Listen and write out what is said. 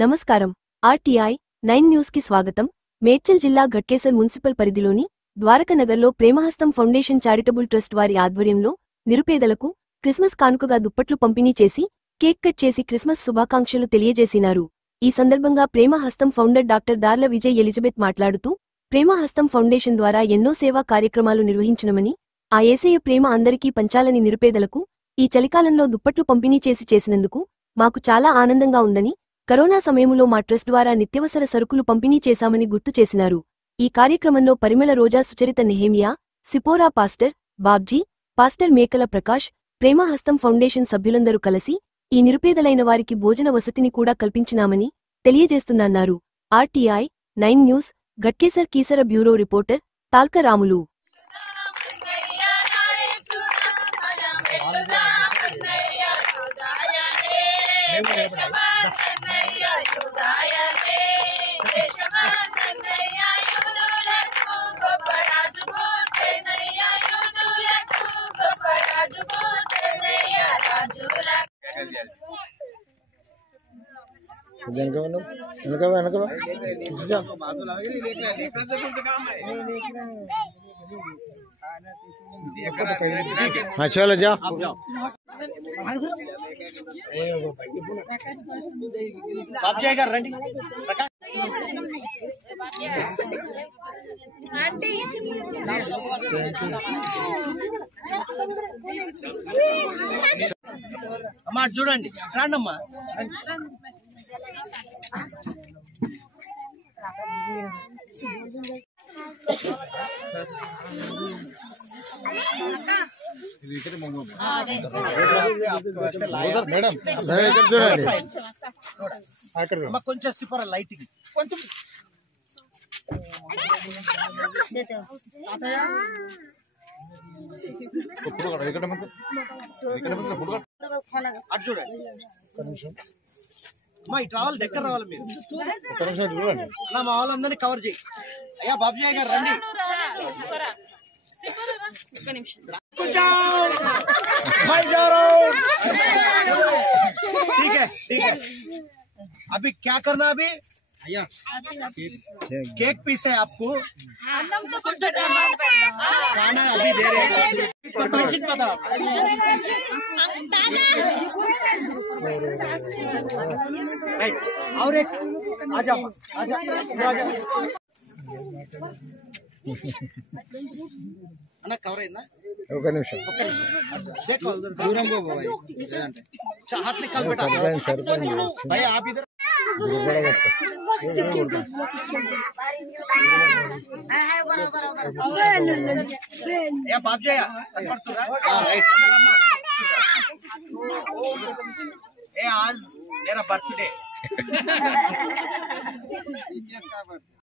నమస్కారం. RTI 9 news కి స్వాగతం. మేడ్చల్ జిల్లా ఘట్కేసర్ మున్సిపల్ పరిధిలోని ద్వారకనగర్లో ప్రేమహస్తం ఫౌండేషన్ చారిటబుల్ ట్రస్ట్ వారి ఆధ్వర్యంలో నిరుపేదలకు క్రిస్మస్ కానుకగా దుప్పట్లు పంపిణీ చేసి కేక్ కట్ చేసి క్రిస్మస్ శుభాకాంక్షలు తెలియజేసినారు. ఈ సందర్భంగా ప్రేమహస్తం ఫౌండర్ డాక్టర్ దార్ల విజయ్ ఎలిజబెత్ మాట్లాడుతూ ప్రేమహస్తం ఫౌండేషన్ ద్వారా ఎన్నో సేవా కార్యక్రమాలు నిర్వహించనమని, ఆ యేసయ్య ప్రేమ అందరికీ పంచాలని నిరుపేదలకు ఈ చలికాలంలో దుప్పట్లు పంపిణీ చేసినందుకు మాకు చాలా ఆనందంగా ఉందని, కరోనా సమయంలో మా ట్రస్ట్ ద్వారా నిత్యవసర సరుకులు పంపిణీ చేశామని గుర్తు చేసినారు. ఈ కార్యక్రమంలో పరిమళ రోజా, సుచరిత, నెహేమియా, సిపోరా, పాస్టర్ బాబ్జీ, పాస్టర్ మేకల ప్రకాష్, ప్రేమహస్తం ఫౌండేషన్ సభ్యులందరూ కలిసి ఈ నిరుపేదలైన వారికి భోజన వసతిని కూడా కల్పించినామని తెలియజేస్తున్నారు. RTI 9 news Ghatkesar Keesara bureau reporter Talka Ramulu. चलो जाओ। बाप जाएगा रंडी అమ్మా చూడండి రాండమ్మా మేడం కొంచెం సిపర లైట్ కొంచెం అటు చూడండి అమ్మా ఇటు రావాలి, దగ్గర రావాలి మీరు. అలా మా వాళ్ళందరినీ కవర్ చేయి. అయ్యా బాబుజీ గారు రండి. ठीक है ठीक है. अभी क्या करना अभी भैया केक पीस है आपको खाना अभी दे रहे हैं. पता और एक आ जाओ అన్న కవర్ అయిందా? ఒక నిమిషం देखो दूर को भाई हाथ निकाल बेटा भाई आप इधर या बाप जी आज मेरा बर्थडे